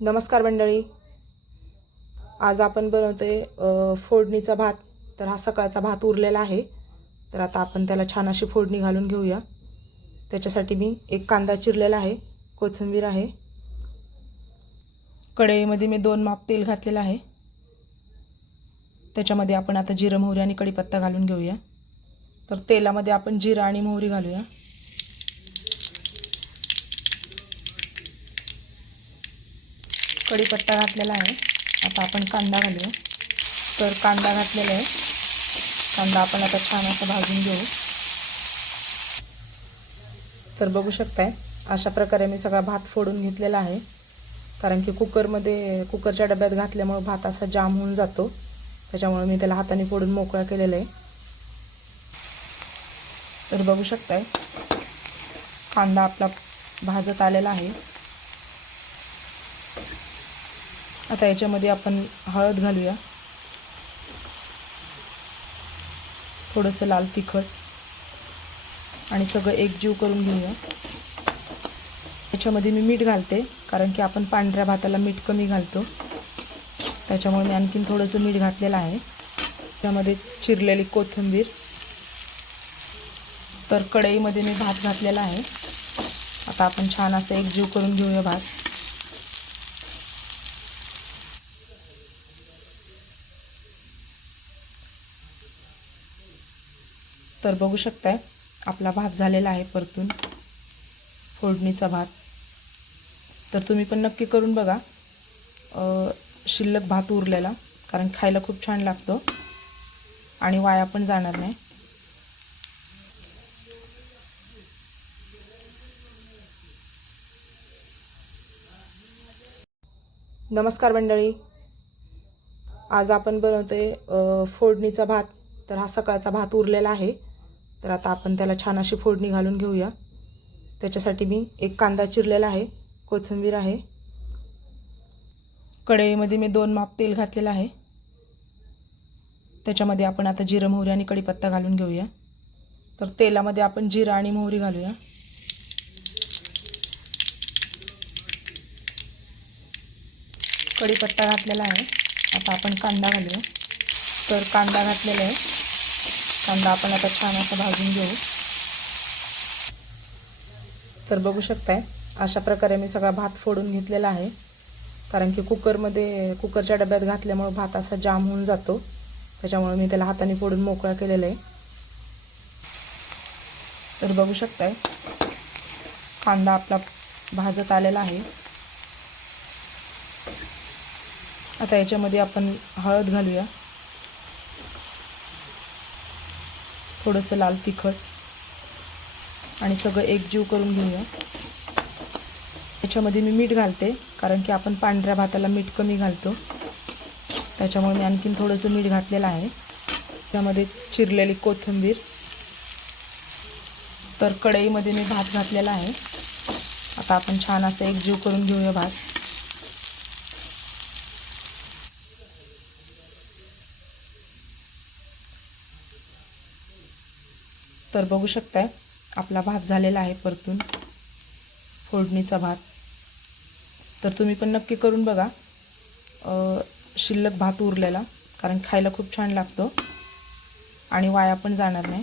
नमस्कार मंडळी. आज आपण बनवतोय फोडणीचा भात. तर हा सकाळचा भात उरलेला आहे, तर आता आपण त्याला छान अशी फोडणी घालून घेऊया. त्याच्यासाठी मी एक कांदा चिरलेला आहे, कोथिंबीर आहे. कढईमध्ये मी 2 माप तेल घातलेलं आहे. त्याच्यामध्ये आपण आता जिरं, मोहरी आणि कढीपत्ता घालून घेऊया. तर तेलामध्ये आपण जिरं आणि मोहरी घालूया. कढीपत्ता घातलेला आहे. आता आपण कांदा घालूया. तर कांदा घातलेला आहे. कांदा आपण आता छान असा भाजून घेऊ. तर बघू शकताय, अशा प्रकारे मी सगळा भात फोडून घेतलेला आहे. कारण की कुकरच्या डब्यात घातल्यामुळे भात असा जाम होऊन जातो, त्याच्यामुळे मी त्याला हाताने फोडून मोकळा केलेला आहे. तर बघू शकताय, कांदा आपला भाजत आलेला आहे. आता याच्यामध्ये आपण हळद घालूया, थोडंसं लाल तिखट आणि सगळं एकजीव करून घेऊया. याच्यामध्ये मी मीठ घालते, कारण की आपण पांढऱ्या भाताला मीठ कमी घालतो, त्याच्यामुळे मी आणखीन थोडंसं मीठ घातलेलं आहे. त्यामध्ये चिरलेली कोथिंबीर. तर कढईमध्ये मी भात घातलेला आहे. आता आपण छान असं एकजीव करून घेऊया भात. तर बघू शकताय, आपला भात झालेला आहे परतून, फोडणीचा भात. तर तुम्ही पण नक्की करून बघा शिल्लक भात उरलेला, कारण खायला खूप छान लागतो आणि वाया पण जाणार नाही. नमस्कार मंडळी. आज आपण बनवतोय फोडणीचा भात. तर हा सकाळचा भात उरलेला आहे, तर आता आपण त्याला छान अशी फोडणी घालून घेऊया. त्याच्यासाठी मी एक कांदा चिरलेला आहे, कोथिंबीर आहे. कढईमध्ये मी 2 माप तेल घातलेलं आहे. त्याच्यामध्ये आपण आता जिरं, मोहरी आणि कढीपत्ता घालून घेऊया. तर तेलामध्ये आपण जिरं आणि मोहरी घालूया. कढीपत्ता घातलेला आहे. आता आपण कांदा घालूया. तर कांदा घातलेला आहे. कांदा आपण आता छान असं भाजून घेऊ. तर बघू शकताय, अशा प्रकारे मी सगळा भात फोडून घेतलेला आहे. कारण की कुकरच्या डब्यात घातल्यामुळे भात असा जाम होऊन जातो, त्याच्यामुळे मी त्याला हाताने फोडून मोकळा केलेला आहे. तर बघू शकताय, कांदा आपला भाजत आलेला आहे. आता याच्यामध्ये आपण हळद घालूया, थोडंसं लाल तिखट आणि सगळं एकजीव करून घेऊया. याच्यामध्ये मी मीठ घालते, कारण की आपण पांढऱ्या भाताला मीठ कमी घालतो, त्याच्यामुळे मी आणखीन थोडंसं मीठ घातलेलं आहे. त्यामध्ये चिरलेली कोथिंबीर. तर कढईमध्ये मी भात घातलेला आहे. आता आपण छान असं एकजीव करून घेऊया भात. तर बघू शकताय, आपला भात झालेला आहे परतून, फोडणीचा भात. तर तुम्ही पण नक्की करून बघा शिल्लक भात उरलेला, कारण खायला खूप छान लागतो आणि वाया पण जाणार नाही.